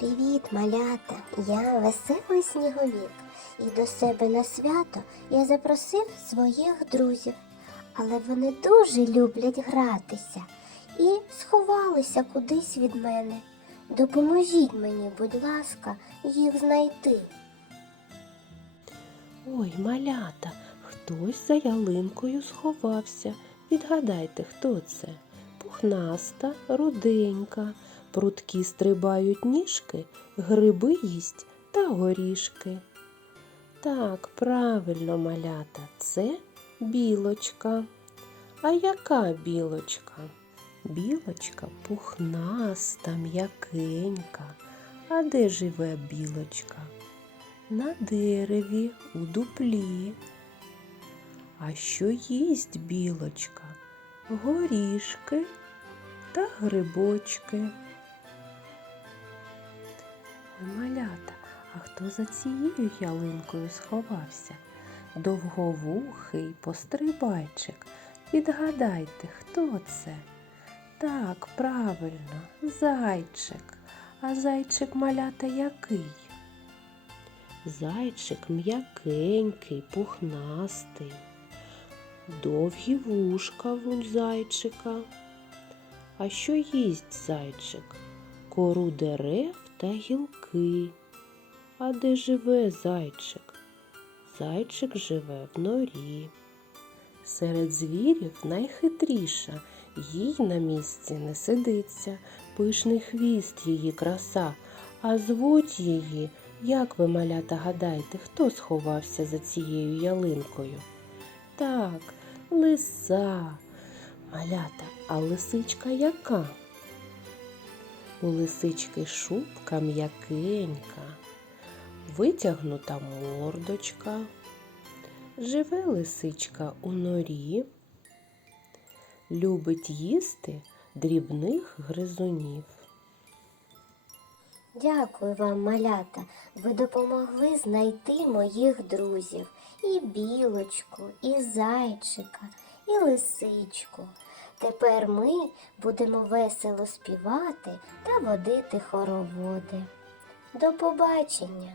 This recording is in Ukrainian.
Привіт, малята! Я веселий сніговік, і до себе на свято я запросив своїх друзів, але вони дуже люблять гратися і сховалися кудись від мене. Допоможіть мені, будь ласка, їх знайти. Ой, малята, хтось за ялинкою сховався. Відгадайте, хто це? Пухнаста, руденька, пруткі стрибають ніжки, гриби їсть та горішки. Так, правильно, малята, це білочка. А яка білочка? Білочка пухнаста, м'якенька. А де живе білочка? На дереві у дуплі. А що їсть білочка? Горішки та грибочки. Малята, а хто за цією ялинкою сховався? Довговухий пострибайчик. Відгадайте, хто це? Так, правильно, зайчик. А зайчик малята який? Зайчик м'якенький, пухнастий, довгі вушка в зайчика. А що їсть зайчик? Кору дерев та гілки. А де живе зайчик? Зайчик живе в норі. Серед звірів найхитріша, їй на місці не сидиться, пишний хвіст її краса, а звуть її як ви, малята, гадаєте, хто сховався за цією ялинкою? Так, лиса. Малята, а лисичка яка? У лисички шубка м'якенька, витягнута мордочка. Живе лисичка у норі, любить їсти дрібних гризунів. Дякую вам, малята. Ви допомогли знайти моїх друзів і білочку, і зайчика, і лисичку. Тепер ми будемо весело співати та водити хороводи. До побачення!